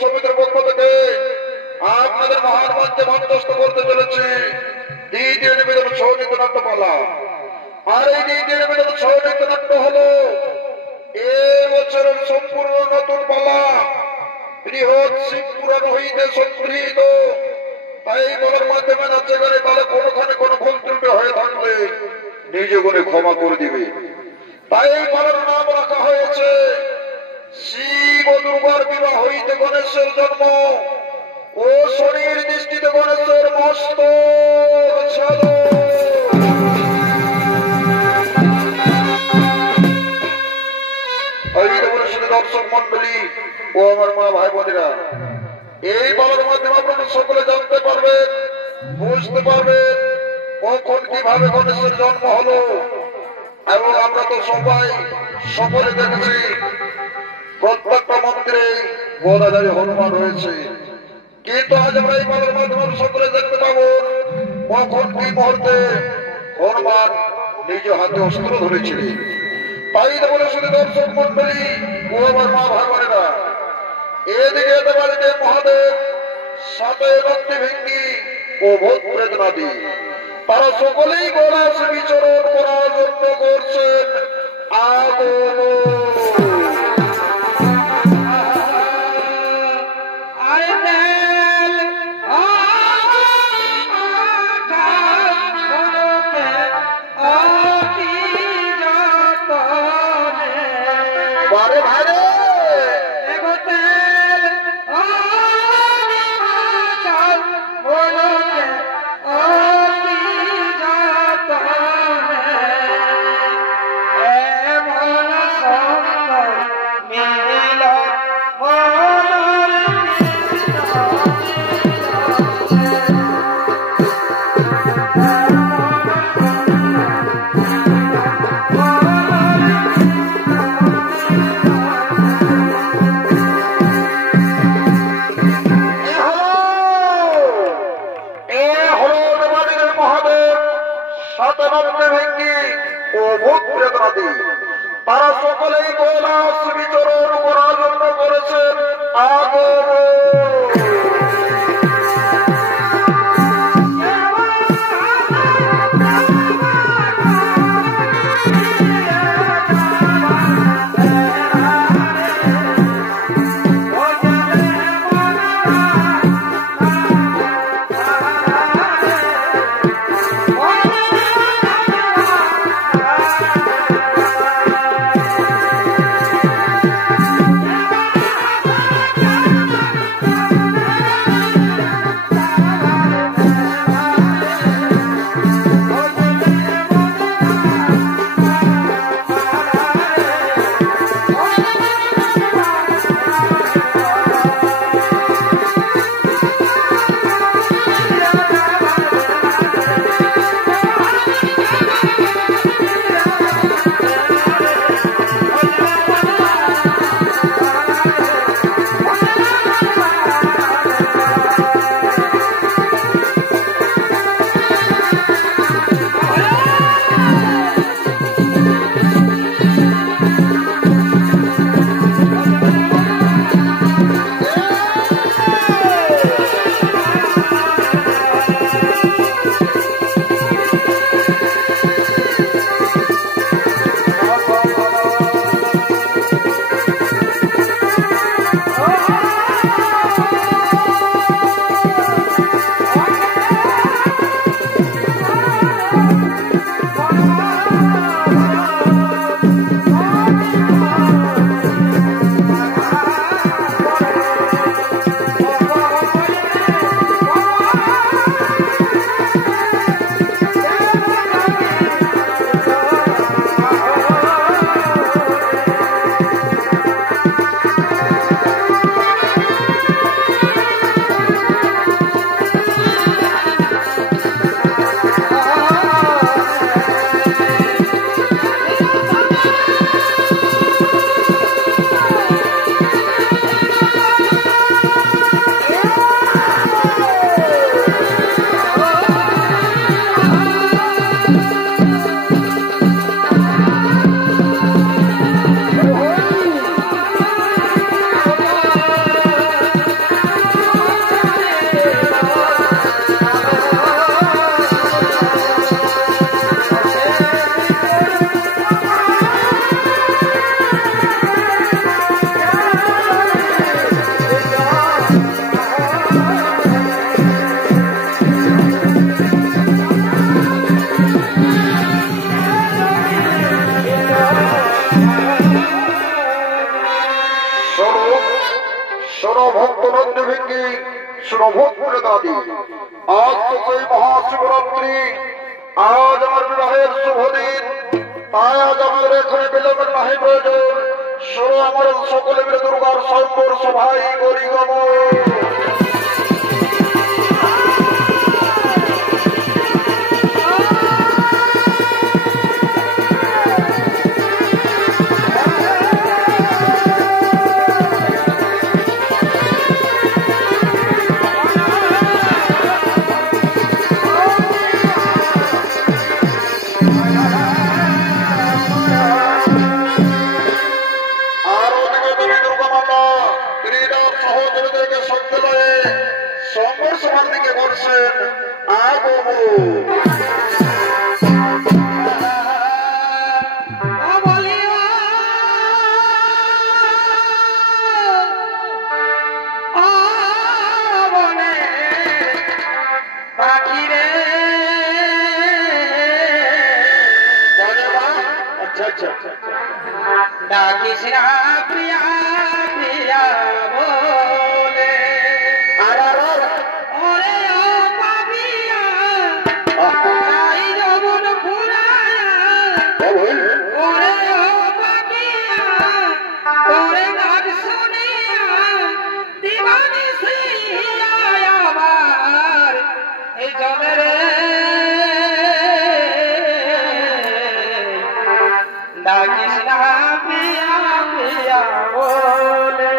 সমিতির পক্ষ থেকে আপনাদের মহান মঞ্চে মঞ্চস্থ করতে চলেছি দ্বিতীয় নিবেদন ছৌ নৃত্যনাট্যপালা। আর এই দ্বিতীয় নিবেদন ছৌ নৃত্যনাট্য হলো এবছরের সম্পূর্ণ নতুন পালা, বৃহৎ শিব পুরাণ হইতে সংগৃহীত। তাই বলার মাধ্যমে নাচে গানে তাহলে কোনোখানে কোনো ভুল ত্রুটি হয়ে থাকলে নিজে গুণে ক্ষমা করে দিবে। তাই এই পালার নাম রাখা হয়েছে শিব ও দুর্গার বিবাহ হইতে গণেশের জন্ম ও শনির দৃষ্টিতে গণেশের মস্ত দর্শক মন্ডলী ও আমার মা ভাই বোনেরা, এই পালার মাধ্যমে আপনারা সকলে জানতে পারবেন, বুঝতে পারবেন কখন কিভাবে গণেশের জন্ম হলো। এবং আমরা তো সবাই সকলে দেখেছি প্রত্যেকটা মন্দিরে গদাধারী হনুমান রয়েছে, কিন্তু আজ আমরা এই পালার মাধ্যমে সকলে দেখতে পাবো কখন কি মুহূর্তে হনুমান নিজ হাতে অস্ত্র ধরেছিলেন। তাই বলে শুধু দর্শক মন্ডলী ও আমার মা ভাই বোনেরা, এদিকে বাড়িতে মহাদেব সাথে নন্দী ভেঙ্গি ও ভূত প্রেতনাদি তারা সকলেই গণেশ বিচরণ করার জন্য করছেন আগমন। তারা সকলেই কৈলাস বিচরণ করার জন্য করেছেন আগমন। সর্বভক্ত নন্দীভিঙ্গি সর্বভক্তের দাদি। আজ তো সেই মহাশিবরাত্রি, আজ আমার বিবাহের শুভ দিন, তাই আজ আমাদের এখানে বিলম্বের নাহি প্রয়োজন। সর্ব আমার সকলে মিলে দুর্গার সর্বর সভাই করি গমন। সংঘর্ষের দিকে বলছেন আগমো। ডাকিস না প্রিয়া প্রিয়া বলে, ওরে ও পাপিয়া তাই যখন ফুরায়া, ওরে ও পাপিয়া ওরে ডাক শুনিয়া দিবানি সিয়া আমার এই জলে রে। ডাকিস না প্রিয়া প্রিয়া বলে,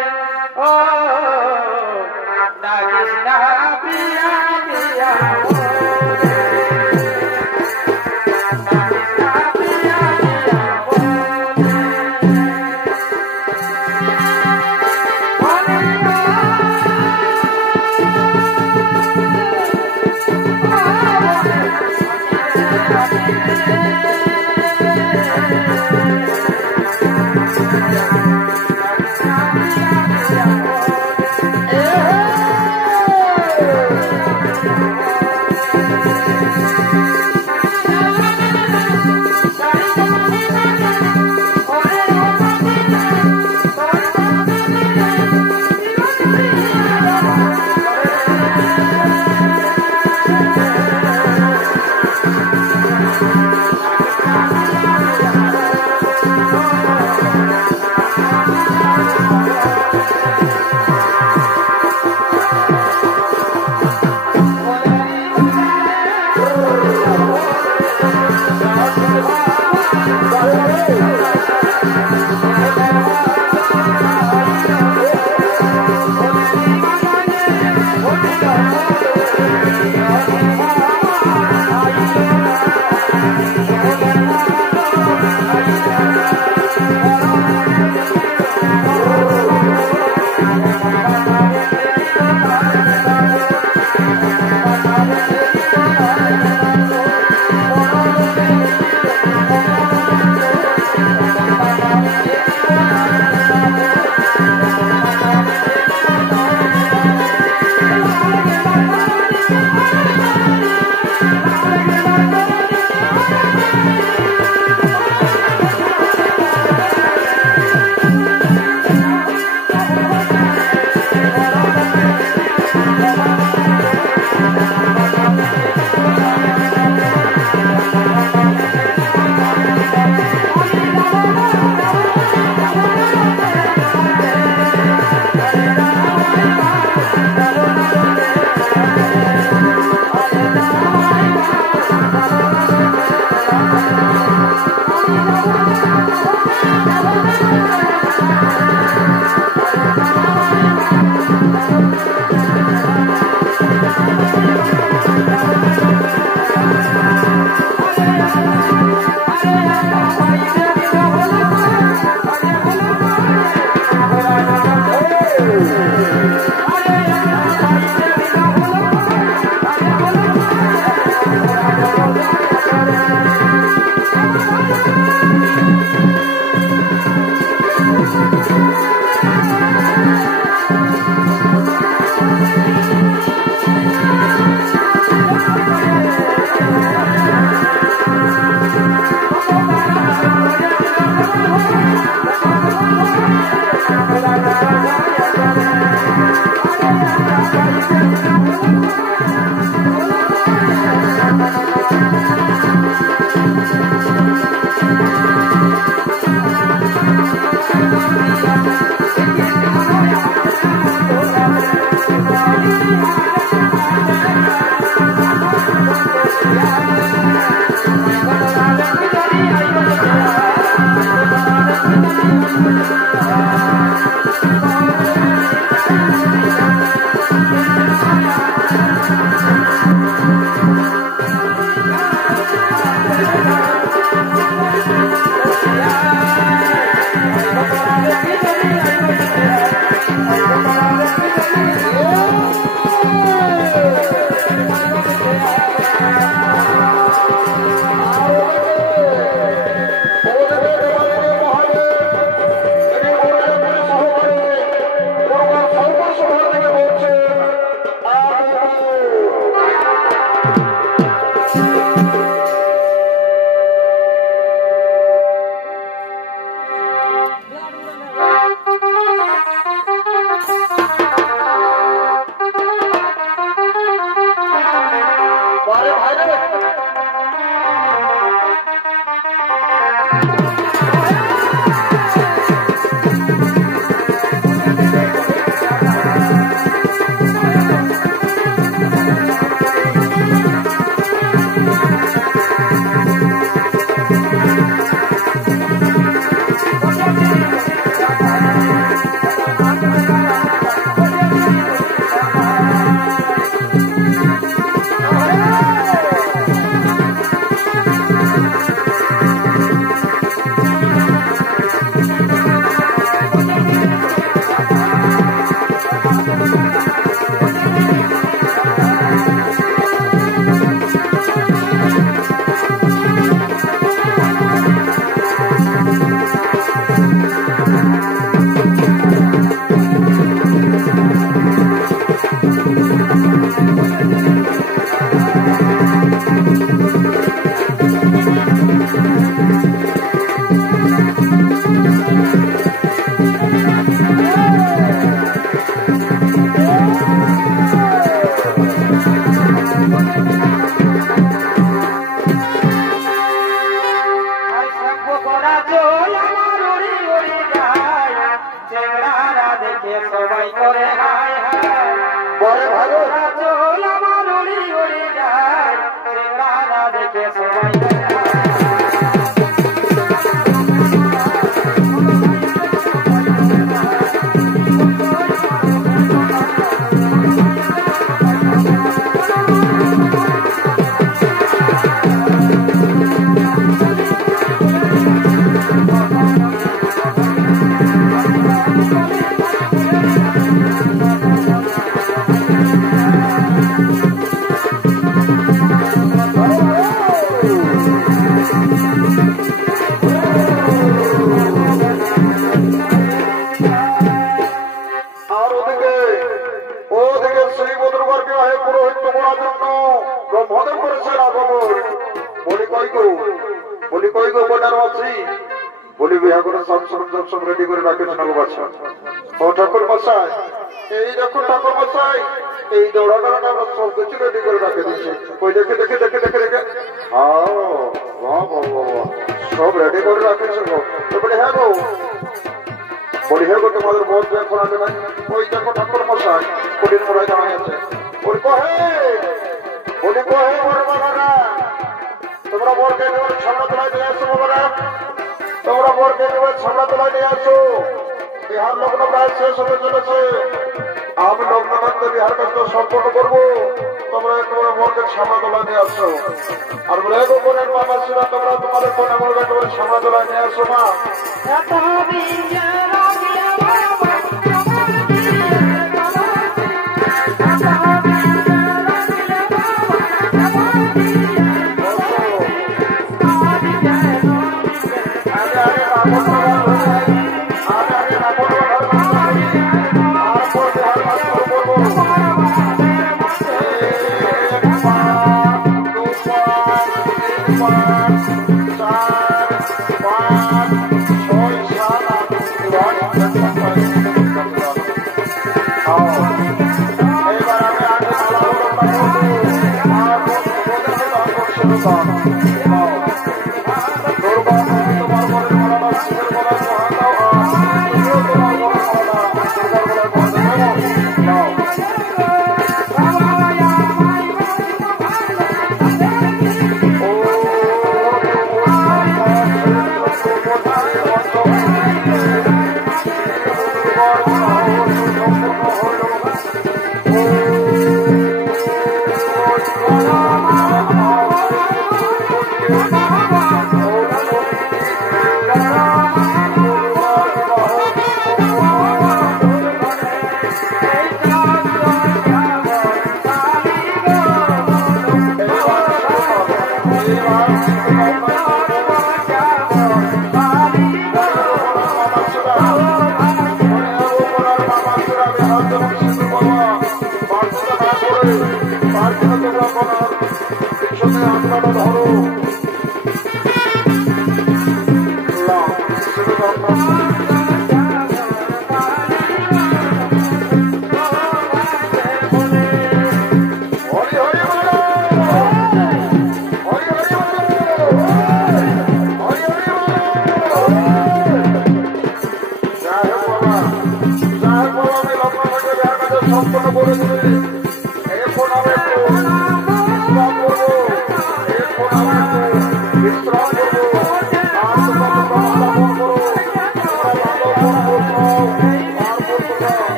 আমার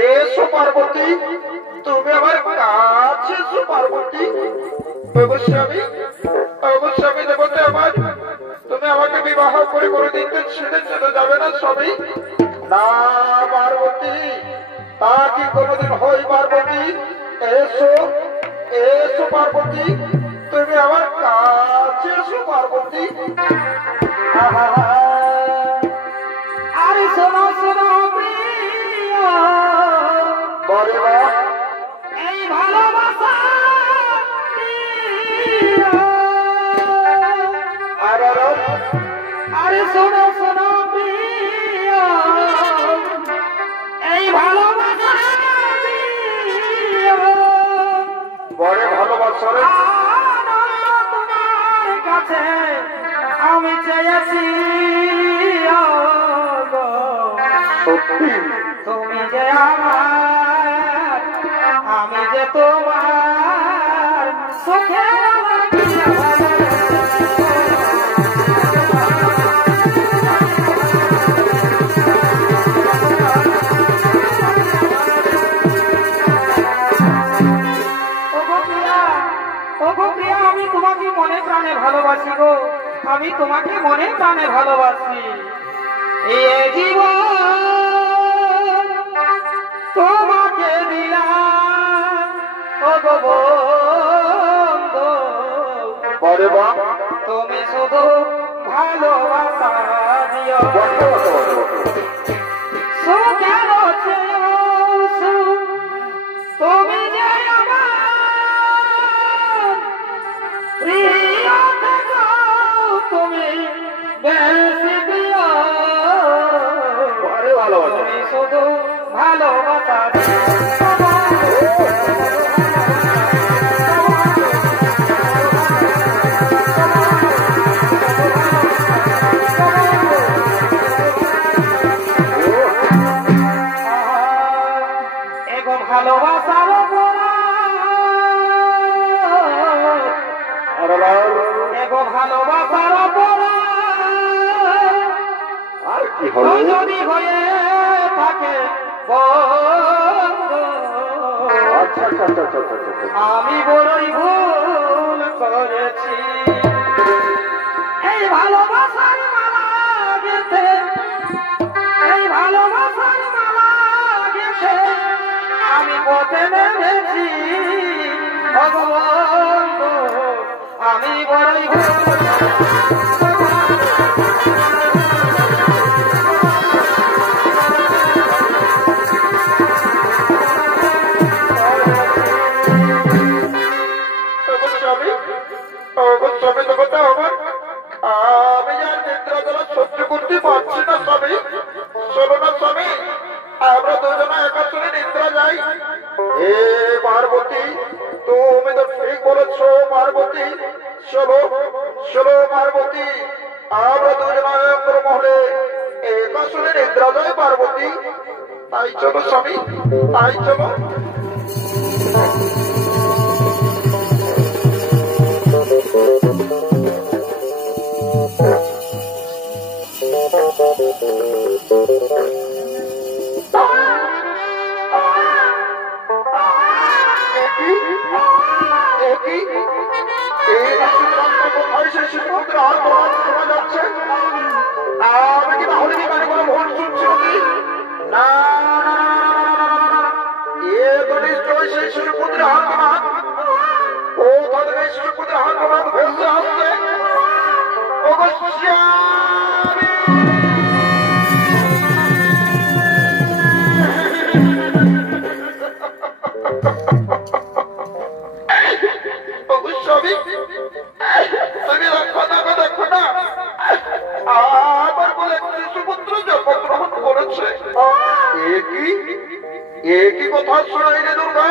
এসো পার্বতী, তুমি আমার কাছে এসো পার্বতী। অবশ্যই আমি দেবতা আমার, তুমি আমাকে বিবাহ করে কোনোদিন ছেড়ে চলে যাবে না স্বামী? না পার্বতী, তা কি কোনোদিন হয় পার্বতী? এসো এসো পার্বতী, তুমি আমার কাছে এসো পার্বতী। আরে শোনো শোনো প্রিয়, বলে বা এই ভালোবাসা আরে শোনো শোনো প্রিয়, এই ভালোবাসা বড় ভালোবাসা রে। তোমার কাছে আমি চেয়েছি সত্যি তুমি যে আমার, আমি যে তোমার সুখে আমি তোমাকে মনে প্রাণে ভালোবাসি গো, আমি তোমাকে মনে প্রাণে ভালোবাসি। এই জীবন তোমাকে দিলাম ও গো বন্ধু, বলে বা তুমি শুধু ভালোবাসা দিও। সুখের চেয়েও সুখ তুমি যে আমার প্রিয় থেকো, তুমি বেশি দিও। তুমি শুধু ভালোবাসা দিও। এগো ভালোবাসার এগো ভালোবাসার আর কি হলো? যদি হয়ে থাকে বন্ধু, আচ্ছা আচ্ছা আচ্ছা আচ্ছা আচ্ছা আচ্ছা। আমি বড়ই ভুল করেছি। এই ভালোবাসার মালা গেছে, এই ভালোবাসার মালা গেছে, আমি পথে নেমেছি ভগবান, আমি বড়ই ভুল আমি আর নিদ্রা জ্বালা সহ্য করতে পারছি না স্বামী। চলো না স্বামী, আমরা দুজনে একা চলে নিদ্রা যাই। হে পার্বতী, তুমি তো ঠিক বলেছ পার্বতী। চলো চলো পার্বতী, আমরা দুজনে অন্তর মহলে একা চলে নিদ্রা যাই পার্বতী। তাই চলো স্বামী, তাই চলো। আমি কি তাহলে কি মানে কোনো ভুল শুনছি নাকি? না এ তো নিশ্চয়ই সেই শিশুপুত্রের হাত, ও তাদের এই শিশুপুত্রের হাত ভেসে আসছে। অবশ্যই তুমি দেখো না আমার বলে শিশুপুত্র জন্মগ্রহণ করেছে। একই কথা শোনাই রে দুর্গা।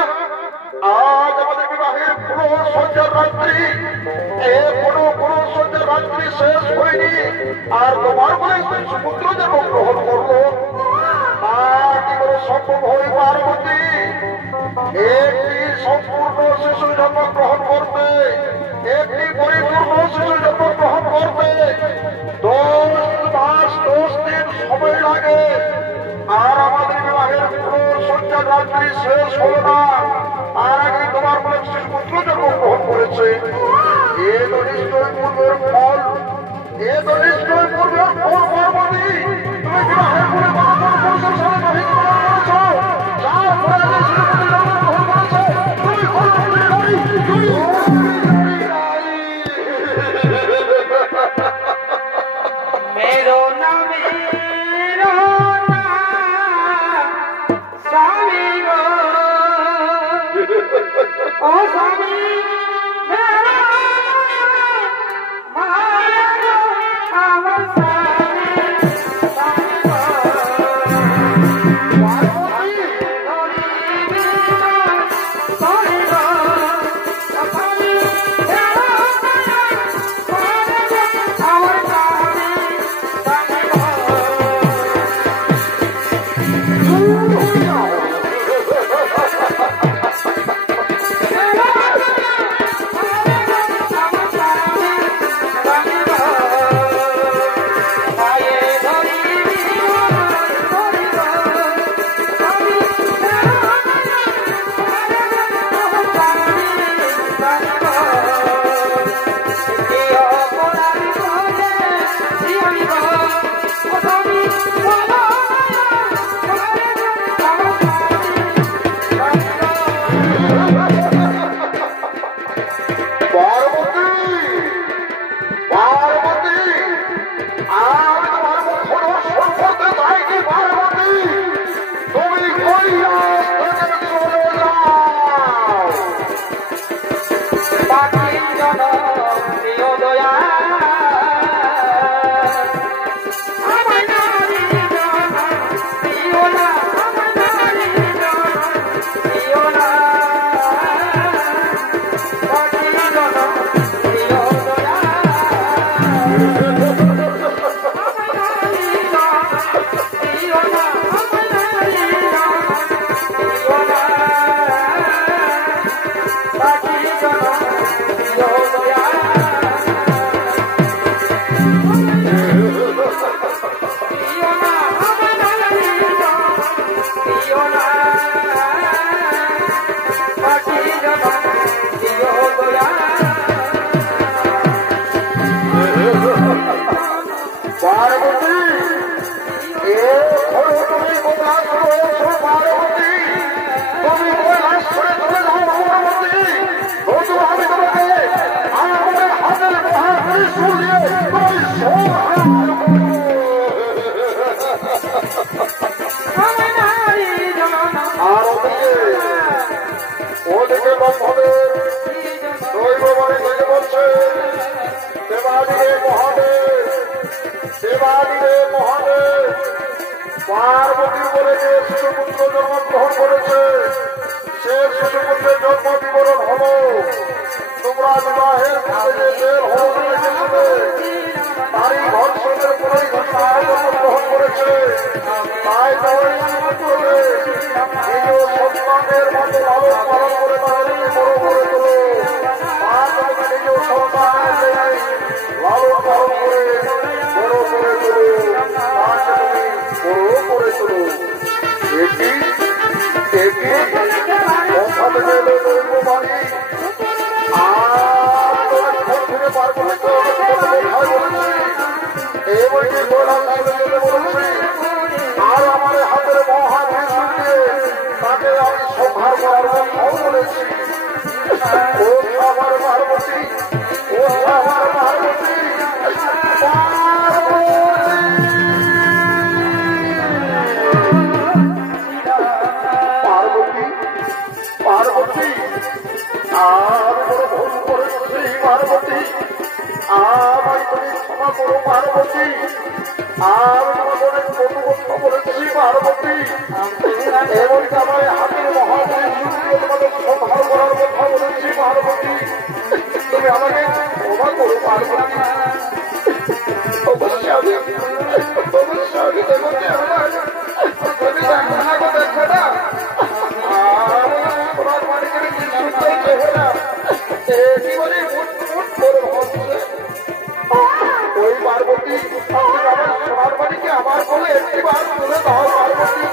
আজ আমাদের বিবাহের পুরো সন্ধ্যার রাত্রি, পুরো সন্ধ্যার রাত্রি শেষ হয়নি, আর তোমার বলে শিশুপুত্র জন্মগ্রহণ করলো। কি করে সম্ভব হয় পার্বতী? একটি সম্পূর্ণ শিশু জন্মগ্রহণ করতে, একটি পরিপূর্ণ শিশু জন্মগ্রহণ করতে 10 মাস 10 দিন সময় লাগে। আর আমাদের বিবাহের পুরো সজ্জা मेरो ना स्वामी गो ओ स्वामी मेरा माया गो আমার स्वामी পার্বতী বলে যে শিশুপুত্র জন্মগ্রহণ করেছে সে শিশুপুত্রের জন্ম বিবরণ হল তোমরা বিবাহের কাজে বের হয়ে গেছিলে তারই ধর্ষণের পরেই জন্মগ্রহণ করেছে তাই শিশুপুত্রকে নিজ সন্তানের মতো লালন পালন করে তাদেরকে বড় করে তোলো তার নিজ সন্তানের লালন পালন করে বড় করে তোলো বড় করে তোলো কথা থেকে দৈব বাণী আর পারবো এই বইটি বলেছি আর আমার হাতের মহাবীর দিয়ে তাকে আমি সংহার করার কথাও বলেছি ও আমার পার্বতী ও আমার পার্বতী পার্বতী আর বড় ভুল করেছি পার্বতী আমায় তুমি ক্ষমা করো পার্বতী আর তোমাদের কত কথা বলেছি পার্বতী এমনকি আমার হাতের মহাবীর তোমাদের সংহার করার কথা বলেছি পার্বতী তুমি আমাকে ক্ষমা করো পার্বতী অবশ্যই আমি দেখো না ওই পার্বতী আমার সোনার বাড়িকে আমার বলে একটিবার তুলে দাও পার্বতী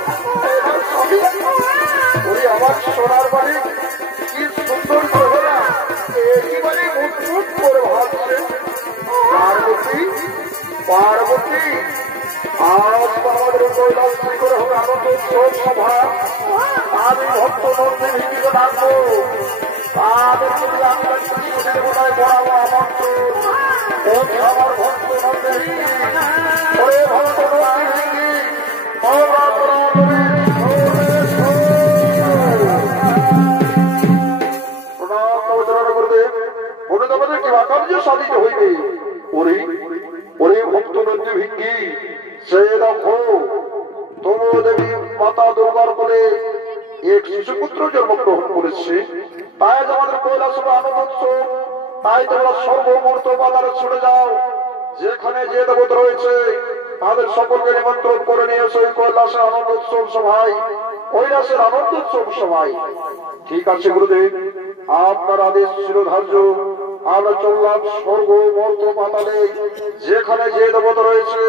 ওই আমার সোনার বাড়ি কি সুন্দর চেহারা একেবারে মুখ করে ভাবছে পার্বতী পার্বতী আজ আমাদের কৈলাস করে হবে আনন্দ সভা আমি ভক্ত নন্দিনীকে ডাকবো তাদের মহামন্ত্র ও আমার ভক্ত নন্দে ওরে ভক্ত নন্দী সাধিত হইবে। ওরে ওরে ভক্ত নন্দী ভিঙ্গি সে দেখো তোমর দেবী মাতা দুর্গার করে এক শিশুপুত্র জন্মগ্রহণ করেছে। তাই আমাদের কৈলাসে আনন্দ উৎসব। তাই তোমরা সর্বমূর্ত বাজারে ছুটে যাও, যেখানে যে দেবতা রয়েছে তাদের সকলকে নিমন্ত্রণ করে নিয়ে এসে কৈলাসের আনন্দ উৎসব সভায়, কৈলাসের আনন্দ উৎসব সভায়। ঠিক আছে গুরুদেব, আপনার আদেশ শিরোধার্য। আমরা চললাম স্বর্গ মর্ত পাতালে, যেখানে যে দেবতা রয়েছে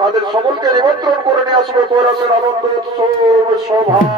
তাদের সকলকে নিমন্ত্রণ করে নিয়ে আসবে কৈলাসের আনন্দ উৎসব সভায়।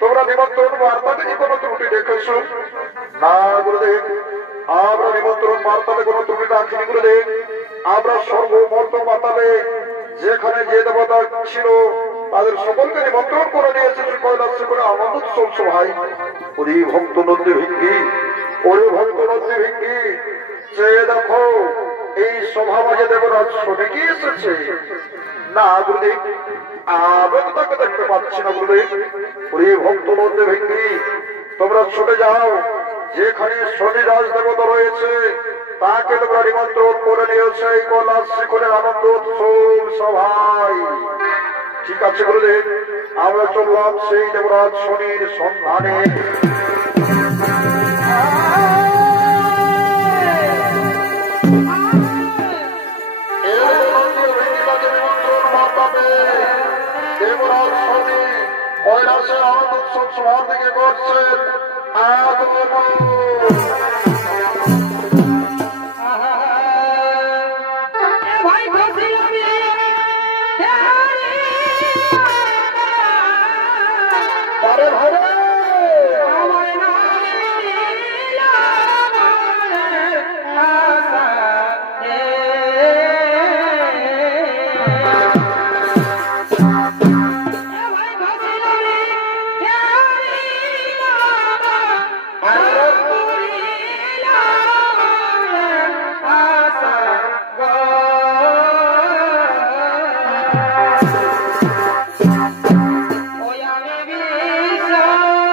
তোমরা নিমন্ত্রণ বার্তাতে কি কোনো ত্রুটি দেখেছো? না গুরুদেব, আমরা নিমন্ত্রণ বার্তাতে কোনো ত্রুটি রাখিনি গুরুদেব। আমরা সর্বমর্ত পাতালে যেখানে যে দেবতা ছিল তাদের সকলকে নিমন্ত্রণ করে নিয়ে এসেছি কৈলাসে করে আনন্দ উৎসব সভায়। ওরে ভক্ত নন্দী ভিঙ্গি, ওরে ভক্ত নন্দী ভিঙ্গি, চেয়ে দেখো এই সভা মাঝে দেবরাজ শোনে কি এসেছে? না গুরুদেব, আমি তো তাকে দেখতে পাচ্ছি না গুরুদেব। ওরে ভক্ত নন্দী ভিঙ্গি, তোমরা ছুটে যাও, যেখানে শনি রাজ দেবতা রয়েছে তাকে তোমরা নিমন্ত্রণ করে নিয়েছে এই কৈলাস শিখরের আনন্দ উৎসব সভায়। ঠিক আছে গুরুদেব, আমরা চললাম সেই দেবরাজ শনির সন্ধানে। দেবরাজ শনি কৈলাসের আনন্দ উৎসব সভার দিকে করছেন আগমন। Oh,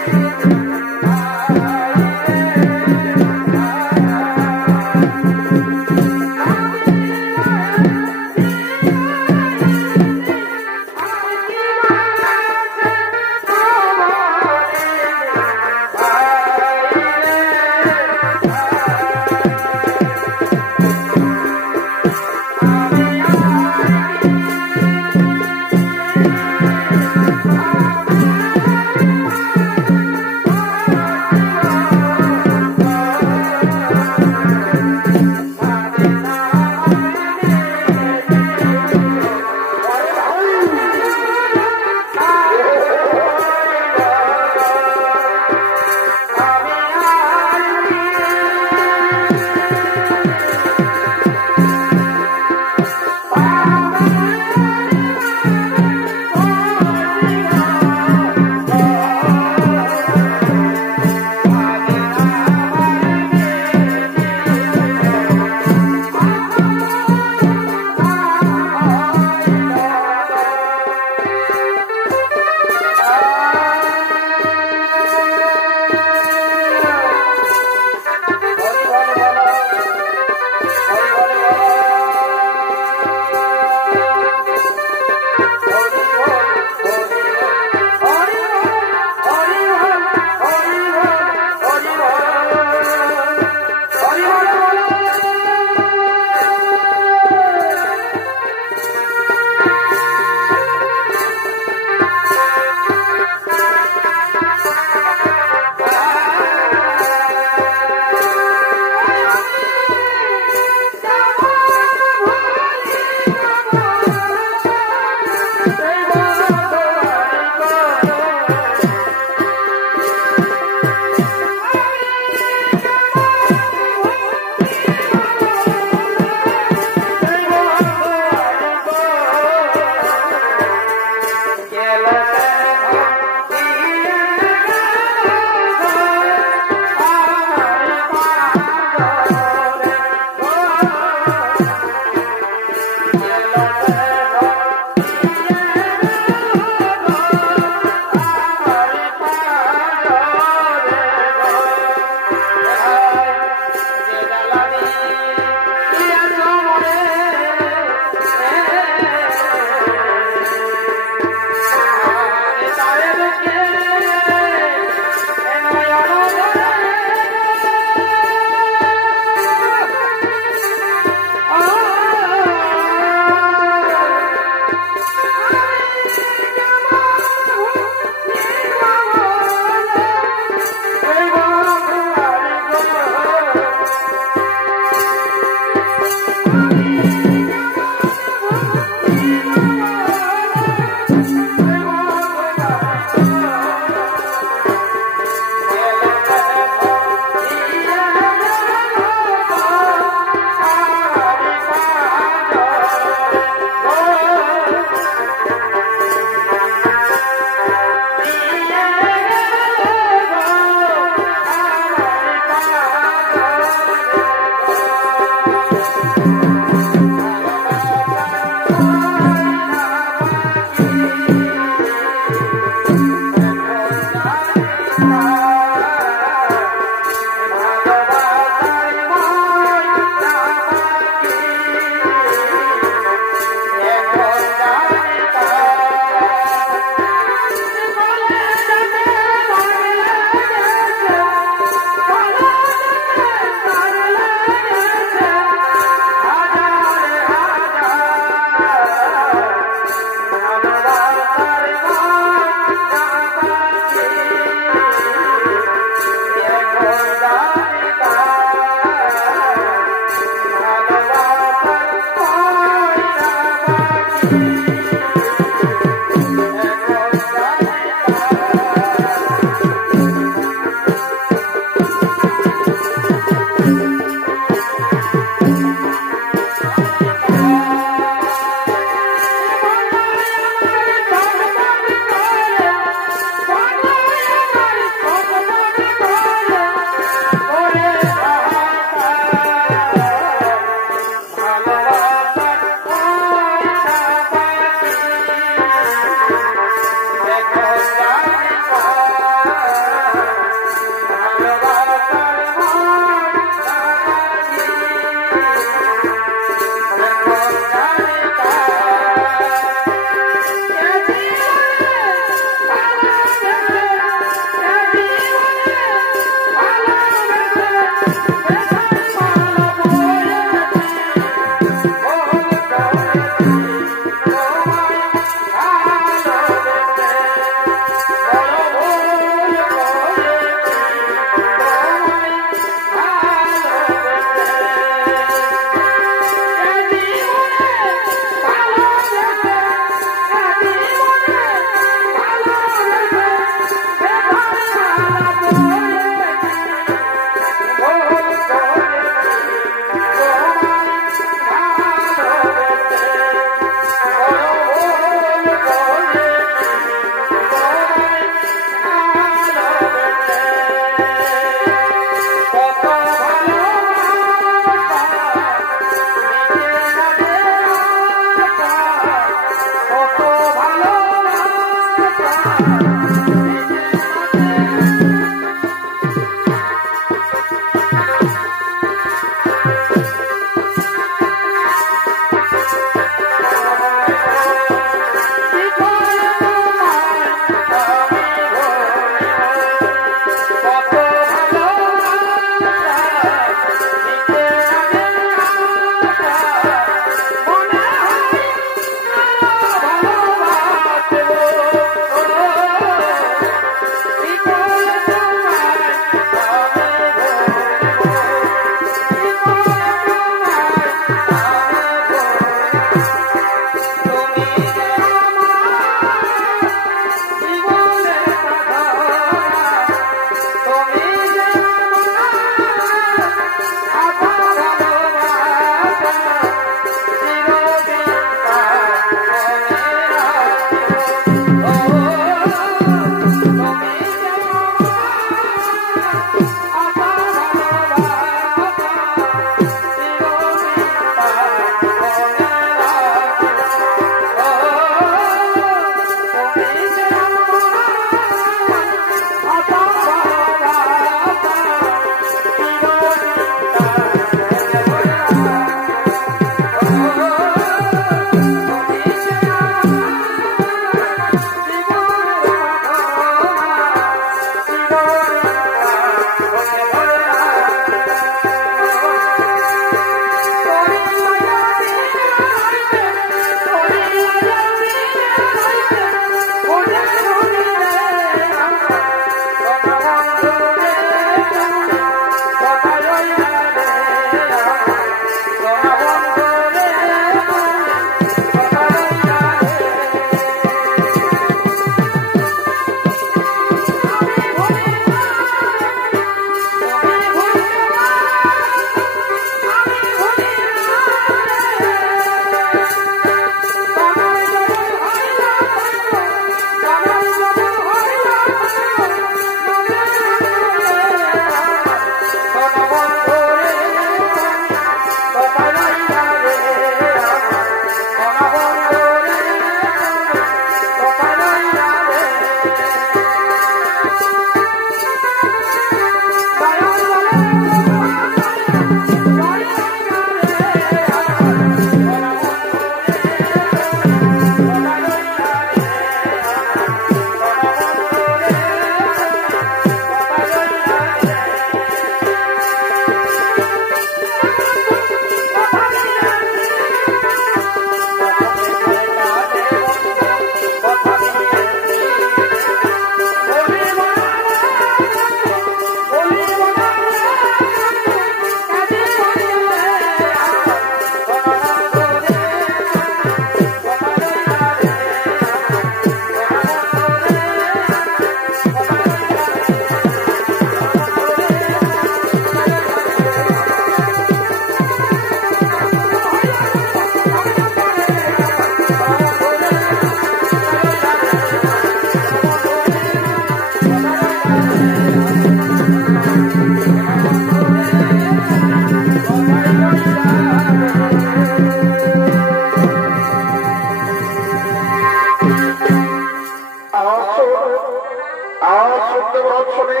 দেবরাজ শুনি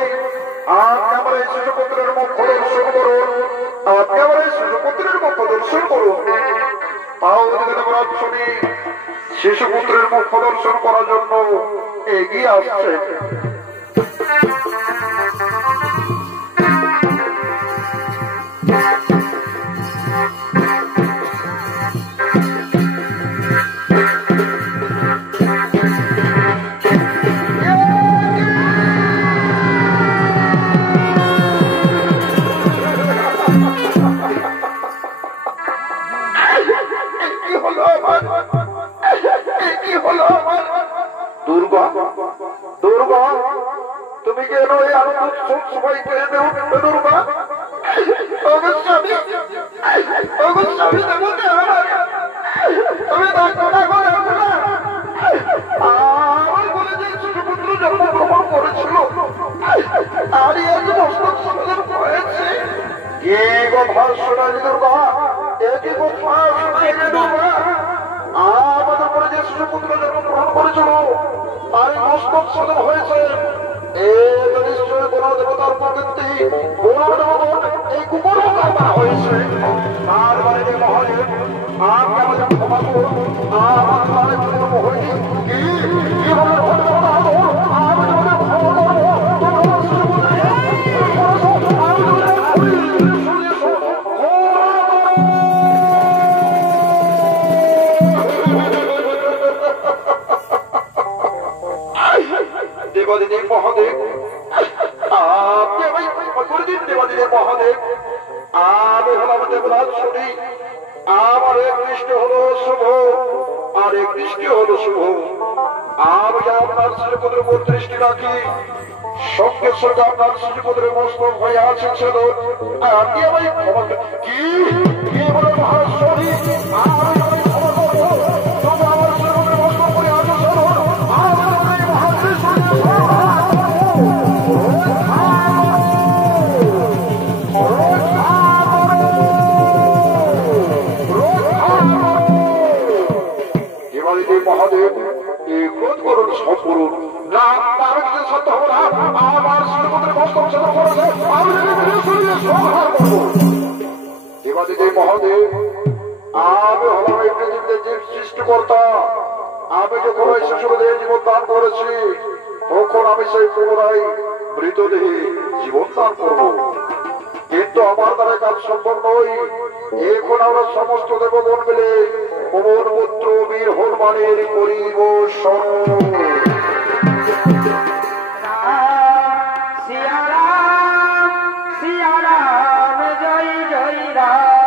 আপনি আমার এই শিশুপুত্রের মুখ প্রদর্শন করুন, আপনি আমার এই শিশুপুত্রের মুখ প্রদর্শন করুন। তাও দেবরাজ শুনি শিশুপুত্রের মুখ প্রদর্শন করার জন্য এগিয়ে আসছে। দুর্গা দুর্গা তুমি কেন এই আনন্দ সবাই কেঁদে উঠবে দুর্গা? অবশ্যই অবশ্যই আমার বলে যে শিশুপুত্র জন্মগ্রহণ করেছিল আর হয়েছে কি কথা শোনালি দুর্গা? একই কথা শোনাইলে দুর্গা আমাদের পরে যে শিশুপুত্র জন্মগ্রহণ করেছিল তার মস্তক সদন হয়েছে। নিশ্চয় কোন দেবতার প্রবৃত্তি কোন দেবতার এই কুকুর করা হয়েছে। তার বাড়িতে মহাদেব আপনি আমাদের ক্ষমা করুন, আমার বাড়ি পূর্ণ হয়নি কিভাবে দেবাদিদেব মহাদেব আপনি আমায় ক্ষমা করে দিন। দেবাদিদেব মহাদেব আমি হলাম দেবরাজ শুনি, আমার এক দৃষ্টি হলো শুভ আর এক দৃষ্টি হলো শুভ। আমি আপনার শিশুপুত্রের উপর দৃষ্টি রাখি, সঙ্গে সঙ্গে আপনার শিশুপুত্রের মস্তক হয়ে আছে ছিল। আপনি আমায় ক্ষমা কি বলে মহাশ্বরী আমি ক্ষমা করবো, তবে আমার শিশুপুত্রের মস্তক হয়ে আছে ছিল। মহাদেব এই ক্রোধ করুন সব করুন না, তার কিছু সত্য হবে না। আমার শিশুপুত্রের মস্তক সত্য করেছে, আমি সংহার করবো। দেবাদিদেব মহাদেব আমি হলাম এই পৃথিবীতে জীব সৃষ্টিকর্তা। আমি যখন ওই শিশুদের জীবন দান করেছি তখন আমি সেই পুনরায় মৃতদেহে জীবন দান করব, কিন্তু আমার দ্বারা কাজ সম্ভব নয়। এখন আমরা সমস্ত দেবগণ মিলে পবন পুত্র বীর হনুমানের করিব স্মরণ। জয় জয় রাম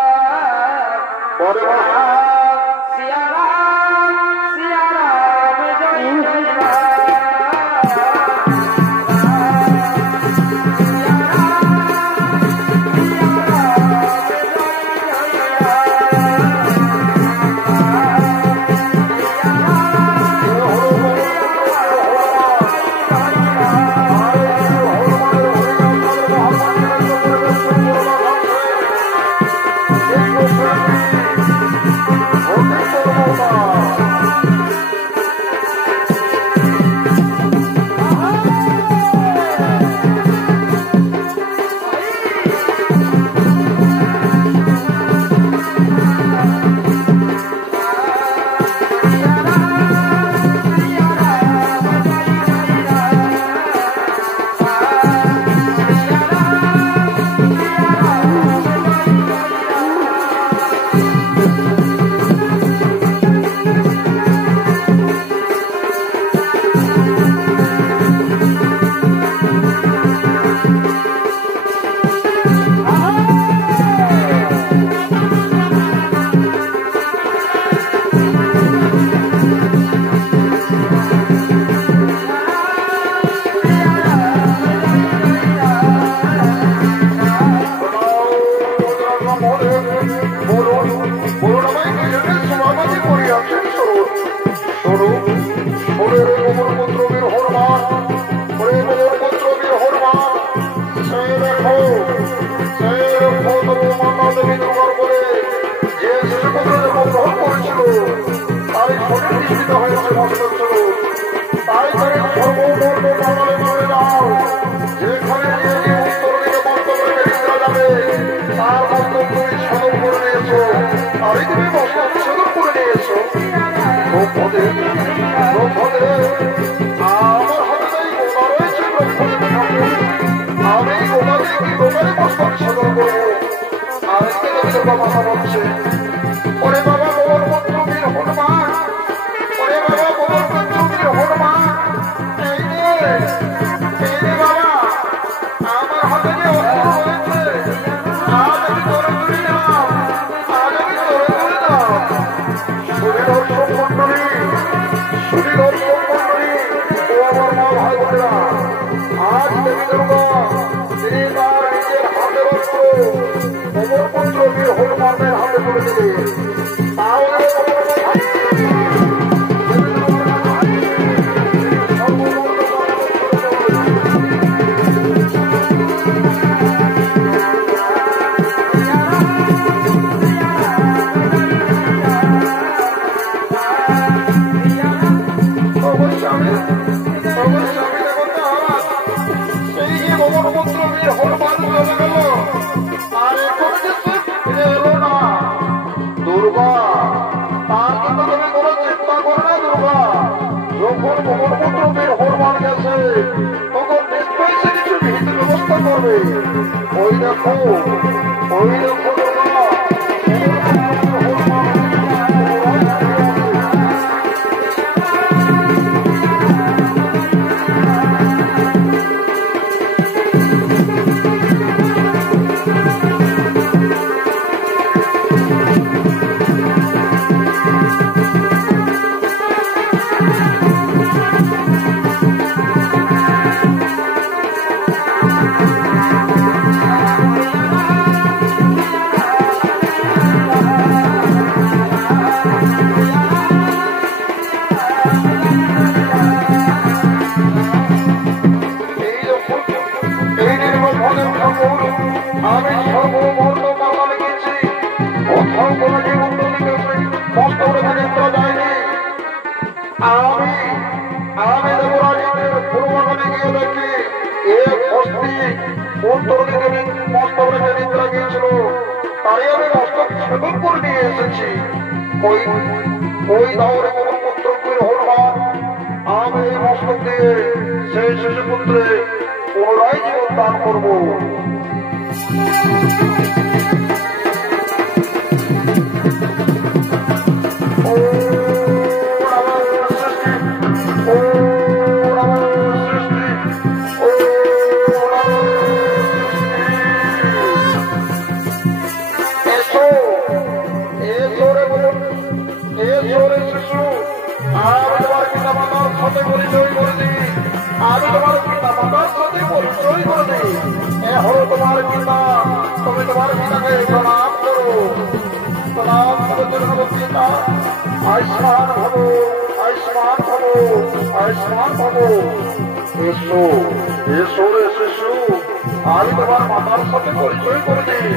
আমি ওনাকে কি দোকানে মস্তক সদর করবো? আরেকটা দেবীর কথা বলছে, ওরে বাবা গোবর পুত্র বীর হনুমান, ওরে বাবা গোবর পুত্র বীর হনুমান, এই রে বাবা, আমার হাতে যে অস্ত্র রয়েছে, আজ আমি তোরে তুলে দাও, আজ আমি তোরে তুলে দাও। শুনি দর্শক মন্ডলী, শুনি দর্শক মন্ডলী, ও আমার মা ভাই বোনেরা, আজ দেবী দুর্গা তিনি তার নিজের হাতের অস্ত্র গোবর পুত্র বীর হনুমানের হাতে তুলে দিলেন। তাহলে ওই দেখো, ওই দেখো আমি সর্বমূর্ত মাথা লেগেছি, কোথাও কোনো জীবন যায়নি। আমি দেবরাজের পূর্বগামে গিয়ে দেখি এক হস্তি উত্তর দিকে মস্তক রেখে নিদ্রা গিয়েছিল, তাই আমি মস্তক ছেদন করে নিয়ে এসেছি। ওই দাওরে কোনো পুত্র হনুমান, আমি এই মস্তক দিয়ে সেই শিশুপুত্রে পুনরায় জীবন দান করবো। আমি তোমার পিতা মাতার সাথে পরিচয় করে দিই, এ হলো তোমার পিতা, তুমি তোমার পিতাকে প্রণাম করো, প্রণাম করে তোমার পিতা আয়ুষ্মান হবো, আয়ুষ্মান হবো, আয়ুষ্মান হবো। এসো এসো রে শিশু, আমি তোমার মাতার সাথে পরিচয় করে দিই,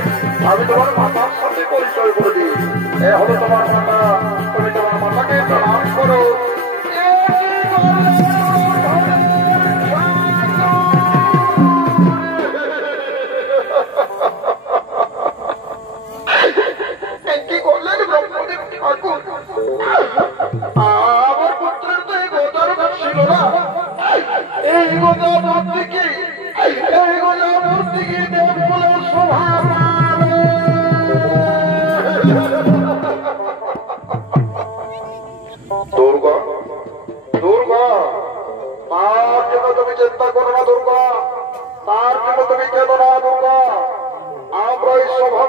আমি তোমার মাতার সাথে পরিচয় করে দিই, এ হলো তোমার মাতা, তুমি তোমার মাতাকে প্রণাম করো। আমার পুত্রের তো এই গোদার ছিল না, এই গোদা মূর্তি কি, এই গোদা মূর্তি কি দেব বলে স্বভাব। দুর্গা দুর্গা, তার জন্য তুমি চিন্তা করো না দুর্গা, তার জন্য তুমি কেঁদো না দুর্গা। আমরা এই সভা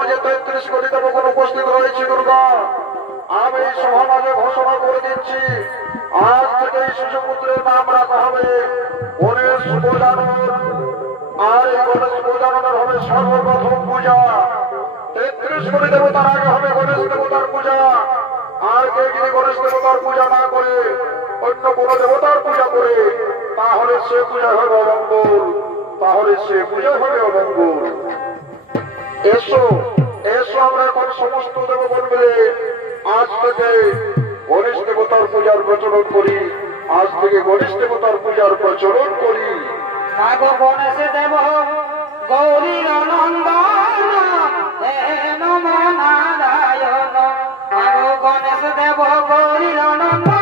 মাঝে 33 কোটি দেবগণ উপস্থিত রয়েছি দুর্গা। আমি এই সভা মাঝে ঘোষণা করে দিচ্ছি, আজ থেকে এই শিশুপুত্রের নাম রাখা হবে গণেশ গজানন। আর এই গণেশ গজাননের হবে সর্বপ্রথম পূজা। 33 কোটি দেবতার আগে হবে গণেশ দেবতার পূজা। আর কেউ যদি গণেশ দেবতার পূজা না করে অন্য কোন দেবতার পূজা করে, তাহলে সে পূজা হবে অমঙ্গল, তাহলে সে পূজা হবে অমঙ্গল। এসো এসো, আমরা এখন সমস্ত দেবগণ মিলে আজ থেকে গণেশ দেবতার পূজার প্রচলন করি, আজ থেকে গণেশ দেবতার পূজার প্রচলন করি। গণেশ দেব গৌরীর নন্দন, হে নমো নারায়ণ। গণেশ দেব গৌরীর নন্দন।